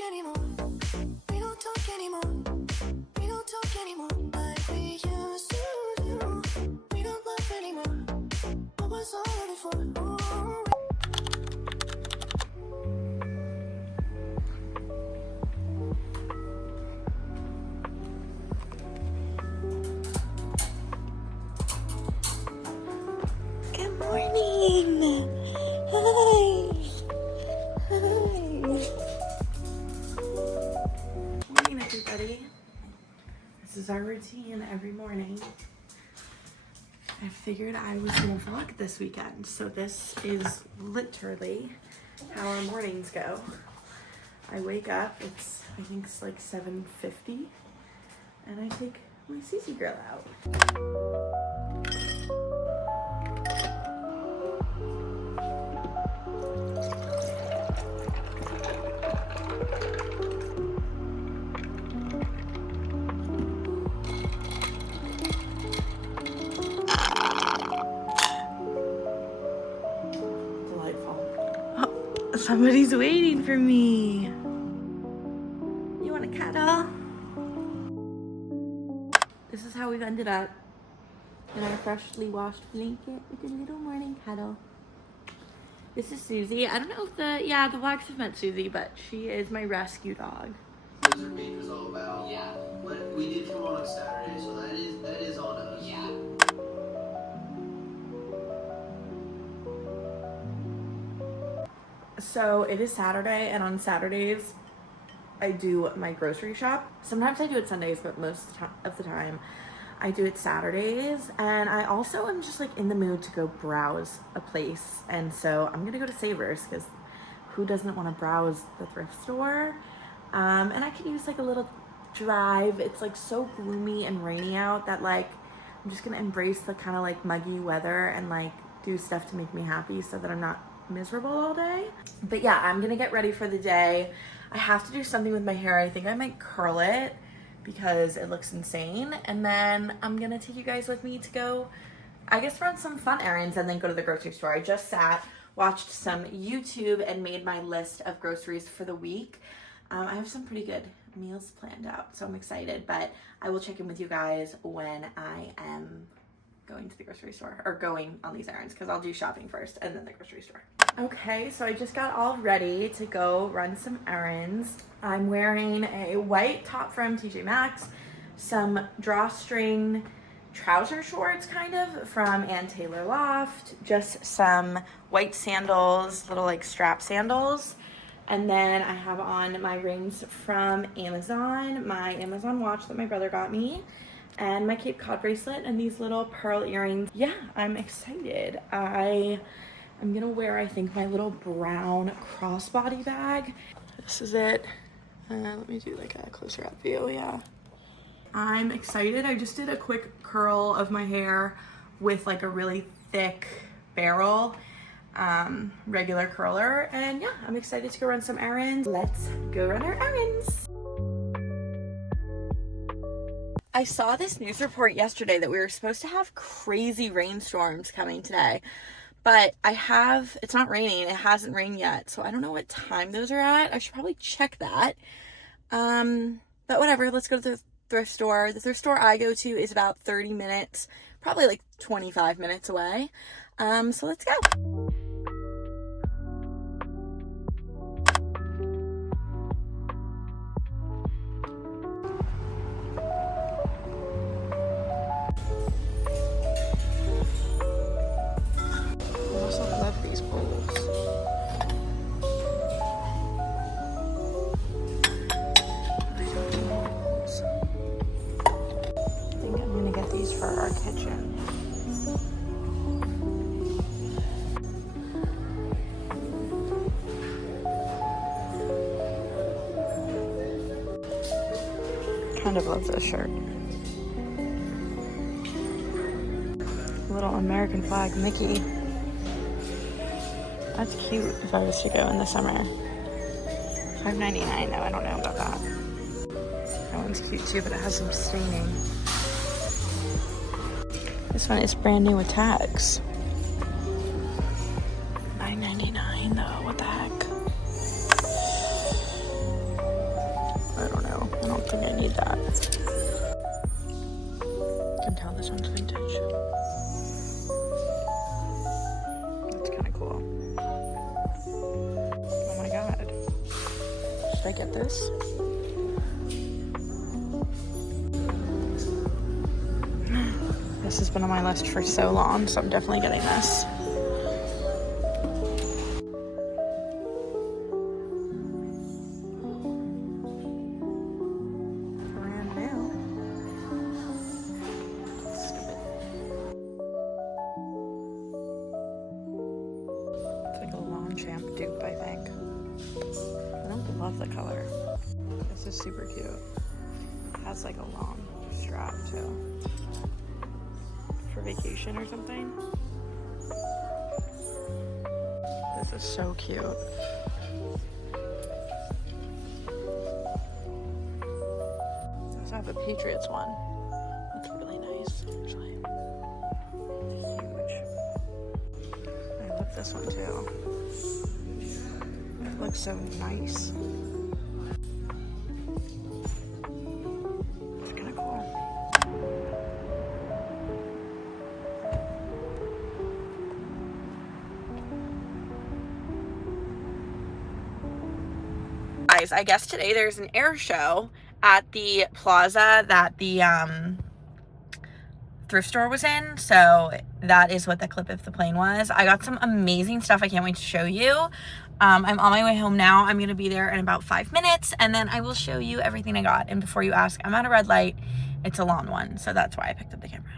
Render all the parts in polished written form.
talk anymore. We don't talk anymore. We don't talk anymore like we used to do. We don't love anymore. What was all of it for? Ooh. Good morning. Hi. Morning, everybody. This is our routine every morning. I figured I was gonna vlog this weekend, so this is literally how our mornings go. I wake up, I think it's like 7:50, and I take my Susie girl out. Somebody's waiting for me. You want a cuddle? This is how we've ended up in our freshly washed blanket with a little morning cuddle. This is Susie. I don't know if the vlogs have met Susie, but she is my rescue dog. Lizard Beach was all about. Yeah. But we did come on Saturday, so that is on us. Yeah. So it is Saturday, and on Saturdays I do my grocery shop. Sometimes I do it Sundays, but most of the time I do it Saturdays. And I also am just like in the mood to go browse a place, and so I'm gonna go to Savers because who doesn't want to browse the thrift store? And I could use like a little drive. It's like so gloomy and rainy out that like I'm just gonna embrace the kind of like muggy weather and like do stuff to make me happy so that I'm not miserable all day. But yeah, I'm gonna get ready for the day. I have to do something with my hair. I think I might curl it because it looks insane, and then I'm gonna take you guys with me to go, I guess, run some fun errands and then go to the grocery store. I just sat, watched some YouTube, and made my list of groceries for the week. I have some pretty good meals planned out, so I'm excited, but I will check in with you guys when I am going to the grocery store, or going on these errands, because I'll do shopping first and then the grocery store. Okay, so I just got all ready to go run some errands. I'm wearing a white top from TJ Maxx, some drawstring trouser shorts kind of from Ann Taylor Loft, just some white sandals, little like strap sandals, and then I have on my rings from Amazon, my Amazon watch that my brother got me, and my Cape Cod bracelet, and these little pearl earrings. Yeah, I'm excited. I'm gonna wear, I think, my little brown crossbody bag. This is it. Let me do like a closer up view, yeah. I'm excited. I just did a quick curl of my hair with like a really thick barrel, regular curler, and yeah, I'm excited to go run some errands. Let's go run our errands. I saw this news report yesterday that we were supposed to have crazy rainstorms coming today, but it's not raining. It hasn't rained yet, so I don't know what time those are at. I should probably check that. But whatever, let's go to the thrift store. The thrift store I go to is about 30 minutes, probably like 25 minutes away. So let's go. For our kitchen. Kind of love this shirt. Little American flag Mickey. That's cute if I was to go in the summer. $5.99 though, I don't know about that. That one's cute too, but it has some staining. This one is brand new with tags. $9.99 though, what the heck? think I need that. You can tell this one's vintage. That's kind of cool. Oh my god. Should I get this? This has been on my list for so long, so I'm definitely getting this. Brand new. Stupid. It's like a Longchamp dupe, I think. I don't love the color. This is super cute. It has like a long strap too. For vacation or something. This is so cute. I also have a Patriots one. It's really nice, actually. It's huge. I love this one too. It looks so nice. It's kind of cool. Guys, I guess today there's an air show at the plaza that the thrift store was in, so that is what the clip of the plane was. I got some amazing stuff I can't wait to show you. I'm on my way home now. I'm gonna be there in about 5 minutes, and then I will show you everything I got. And before you ask, I'm at a red light. It's a long one, so that's why I picked up the camera.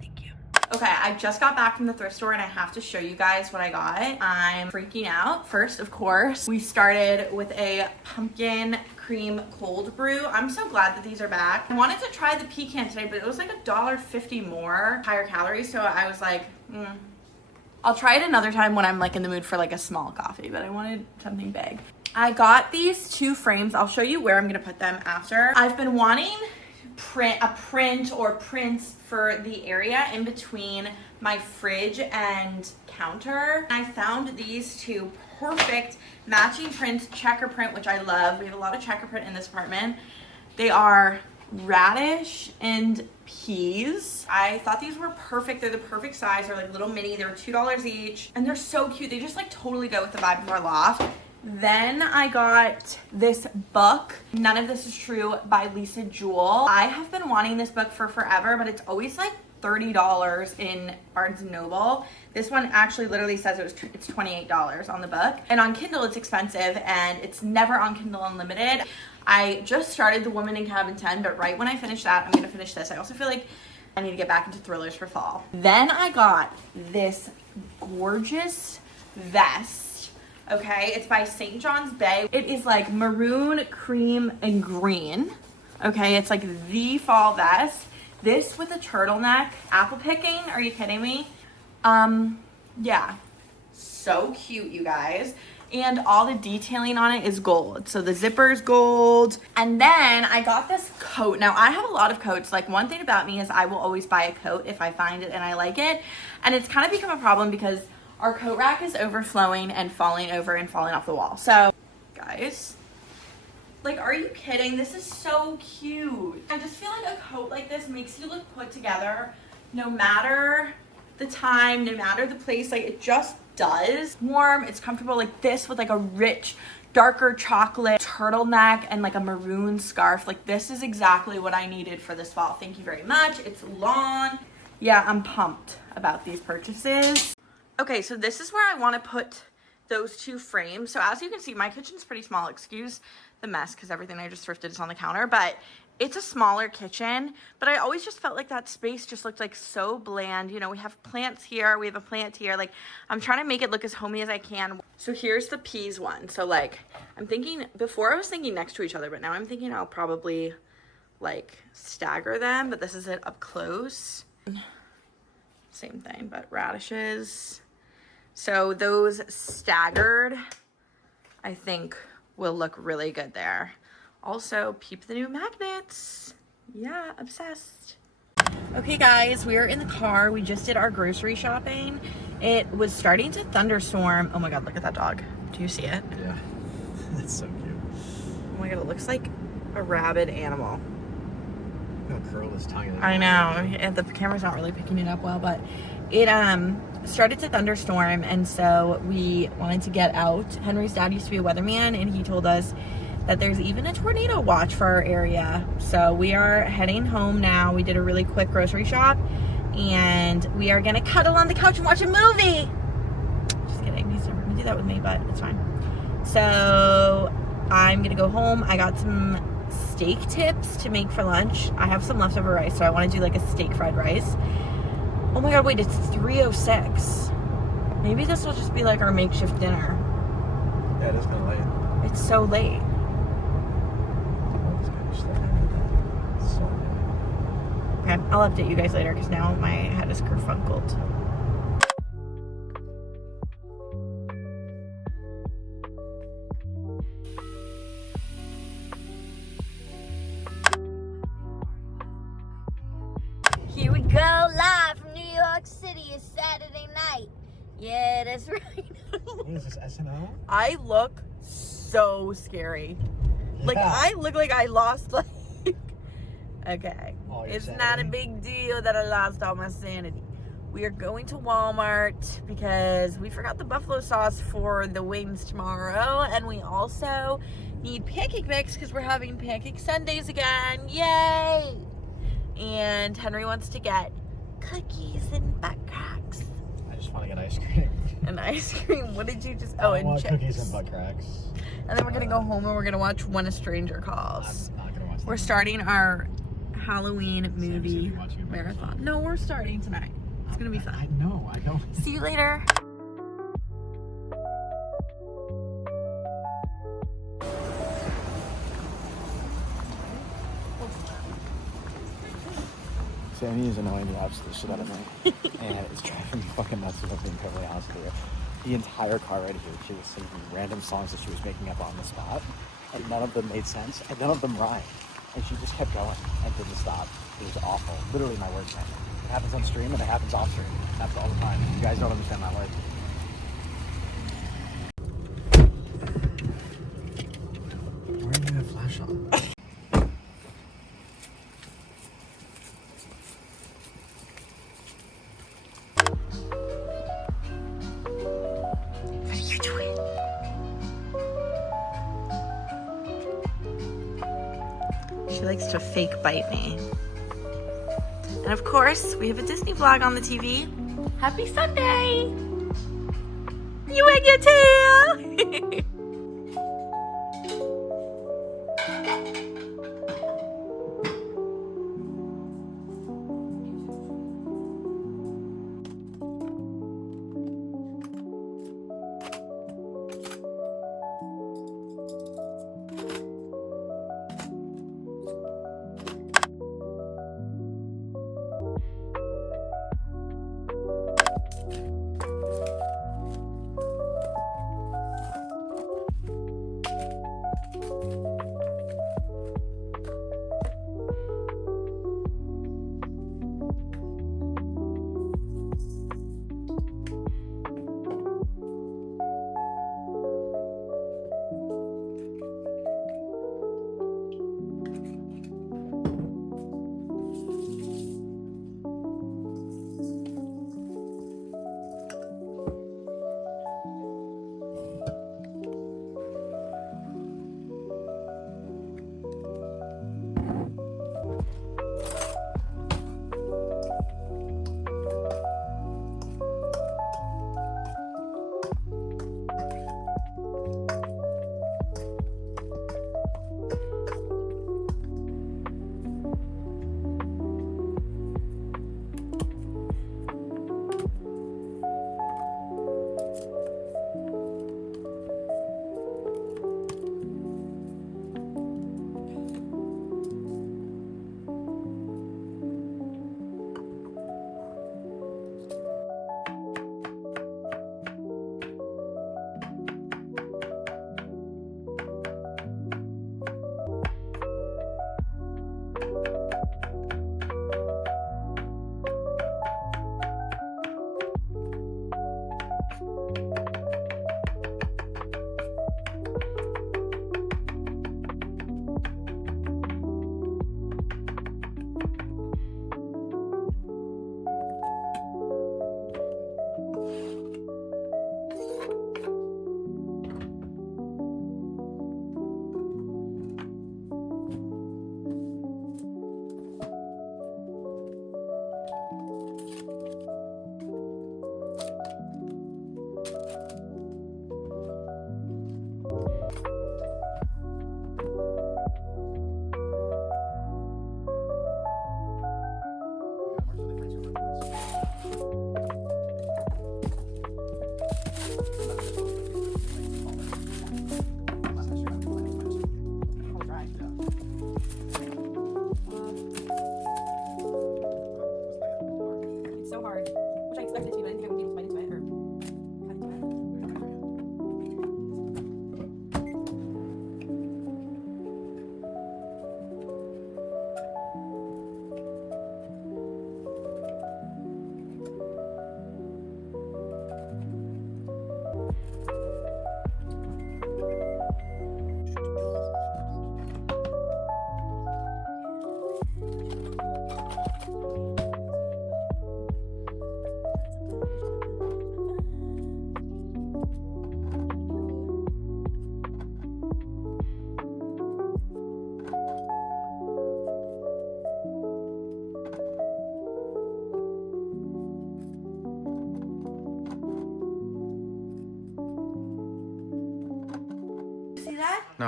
Thank you. Okay, I just got back from the thrift store and I have to show you guys what I got. I'm freaking out. First, of course, we started with a pumpkin cream cold brew. I'm so glad that these are back. I wanted to try the pecan today, but it was like $1.50 more, higher calories, so I was like, I'll try it another time when I'm like in the mood for like a small coffee, but I wanted something big. I got these 2 frames. I'll show you where I'm gonna put them after. I've been wanting a print or prints for the area in between my fridge and counter. I found these 2 perfect matching prints, checker print, which I love. We have a lot of checker print in this apartment. They are radish and peas. I thought these were perfect. They're the perfect size. They're like little mini. They're $2 each, and they're so cute. They just like totally go with the vibe of our loft. Then I got this book, None of This Is True, by Lisa Jewell. I have been wanting this book for forever, but it's always like $30 in Barnes & Noble. This one actually literally says it's $28 on the book. And on Kindle it's expensive, and it's never on Kindle Unlimited. I just started The Woman in Cabin 10, but right when I finish that, I'm gonna finish this. I also feel like I need to get back into thrillers for fall. Then I got this gorgeous vest. Okay, it's by St. John's Bay. It is like maroon, cream, and green. Okay, it's like the fall vest. This with a turtleneck, apple picking, are you kidding me? Yeah, so cute, you guys. And all the detailing on it is gold. So the zipper's gold. And then I got this coat. Now I have a lot of coats. Like, one thing about me is I will always buy a coat if I find it and I like it. And it's kind of become a problem because our coat rack is overflowing and falling over and falling off the wall. So, guys, like, are you kidding? This is so cute. I just feel like a coat like this makes you look put together no matter the time, no matter the place. Like, it just does. Warm, it's comfortable. Like this with like a rich, darker chocolate turtleneck and like a maroon scarf. Like, this is exactly what I needed for this fall. Thank you very much. It's long. Yeah, I'm pumped about these purchases. Okay, so this is where I want to put those 2 frames. So as you can see, my kitchen's pretty small. Excuse the mess because everything I just thrifted is on the counter, but it's a smaller kitchen. But I always just felt like that space just looked like so bland. You know, we have plants here, we have a plant here. Like, I'm trying to make it look as homey as I can. So here's the peas one. So like, I'm thinking, before I was thinking next to each other, but now I'm thinking I'll probably like stagger them, but this is it up close. Same thing, but radishes. So those staggered, I think, will look really good there. Also, peep the new magnets. Yeah, obsessed. Okay guys, we are in the car. We just did our grocery shopping. It was starting to thunderstorm. Oh my God, look at that dog. Do you see it? Yeah, that's so cute. Oh my God, it looks like a rabid animal. No, curl his tongue. I know, and the camera's not really picking it up well, but it started to thunderstorm, and so we wanted to get out. Henry's dad used to be a weatherman, and he told us that there's even a tornado watch for our area. So we are heading home now. We did a really quick grocery shop, and we are gonna cuddle on the couch and watch a movie. Just kidding, he's never gonna do that with me, but it's fine. So I'm gonna go home. I got some steak tips to make for lunch. I have some leftover rice, so I want to do like a steak fried rice. Oh my god, wait, it's 3:06. Maybe this will just be like our makeshift dinner. Yeah, it is kind of late. It's so late. Okay, I'll update you guys later because now my head is kerfunkled. Here we go, live from New York City. It's Saturday night. Yeah, that's right. What is this, SNL? I look so scary. Like, Yeah. I look like I lost, like... Okay. All your It's sanity? not a big deal that I lost all my sanity. We are going to Walmart because we forgot the buffalo sauce for the wings tomorrow. And we also need pancake mix because we're having pancake Sundays again. Yay! And Henry wants to get cookies and butt cracks. I just want to get ice cream. And ice cream. What did you just... Oh, I and want chips. cookies and butt cracks. And then we're going to go home and we're going to watch When a Stranger Calls. I'm not going to watch that. We're starting our Halloween movie Sam's watching a marathon. No, we're starting tonight. It's going to be I fun. know, I don't. See you later. Sammy is annoying the absolute shit out of me. And it's driving me fucking nuts if I'm being totally honest with you. The entire car right here, she was singing random songs that she was making up on the spot. And none of them made sense, and none of them rhymed. And she just kept going and didn't stop. It was awful. Literally my worst nightmare. It happens on stream and it happens off stream. It happens all the time. You guys don't understand my life. Why are you gonna flash on? What are you doing? She likes to fake bite me. And of course, we have a Disney vlog on the TV. Happy Sunday! You wag your tail!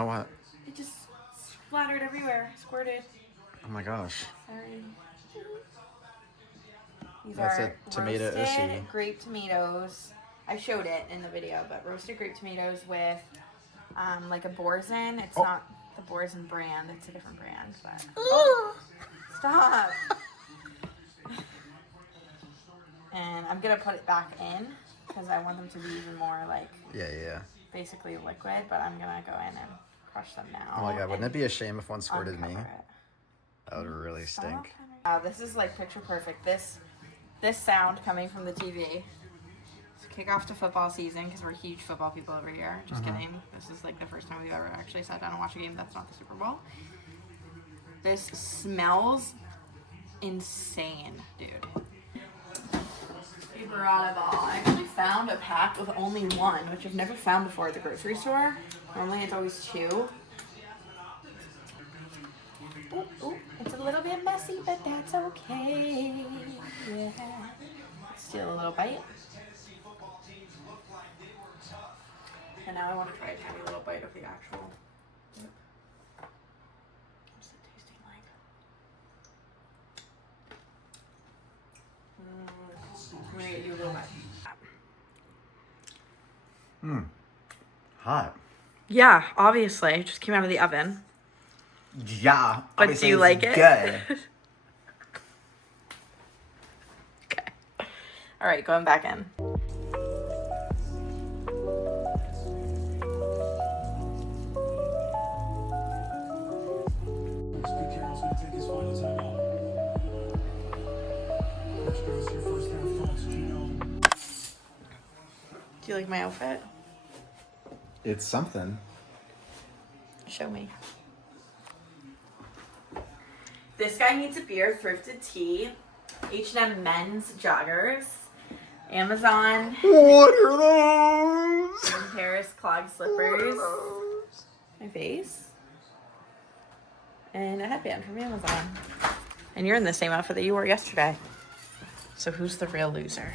No, what? It just splattered everywhere. Squirted. Oh my gosh. Sorry. These That's are a tomato roasted ushi. grape tomatoes. I showed it in the video, but roasted grape tomatoes with like a Boursin. It's not the Boursin brand. It's a different brand. But stop. And I'm gonna put it back in because I want them to be even more like basically liquid. But I'm gonna go in and crush them now. Oh my god, wouldn't it be a shame if one squirted me? Uncover it. That would really stink. This is like picture perfect. This sound coming from the TV. It's kick off to football season because we're huge football people over here. Just kidding. This is like the first time we've ever actually sat down and watched a game that's not the Super Bowl. This smells insane, dude. A burrata ball. I actually found a pack with only one, which I've never found before at the grocery store. Normally it's always two. Ooh, ooh, it's a little bit messy, but that's okay. Yeah. Steal a little bite. And now I want to try a tiny little bite of the actual. What's it tasting like? I'm gonna get you a little bite. Hot. Yeah, obviously. It just came out of the oven. Yeah. But do you like it? Good. Okay. All right, going back in. Do you like my outfit? It's something. Show me. This guy needs a beer, thrifted tea, H&M men's joggers, Amazon. What are those? Paris clog slippers. My face. And a headband from Amazon. And you're in the same outfit that you wore yesterday. So who's the real loser?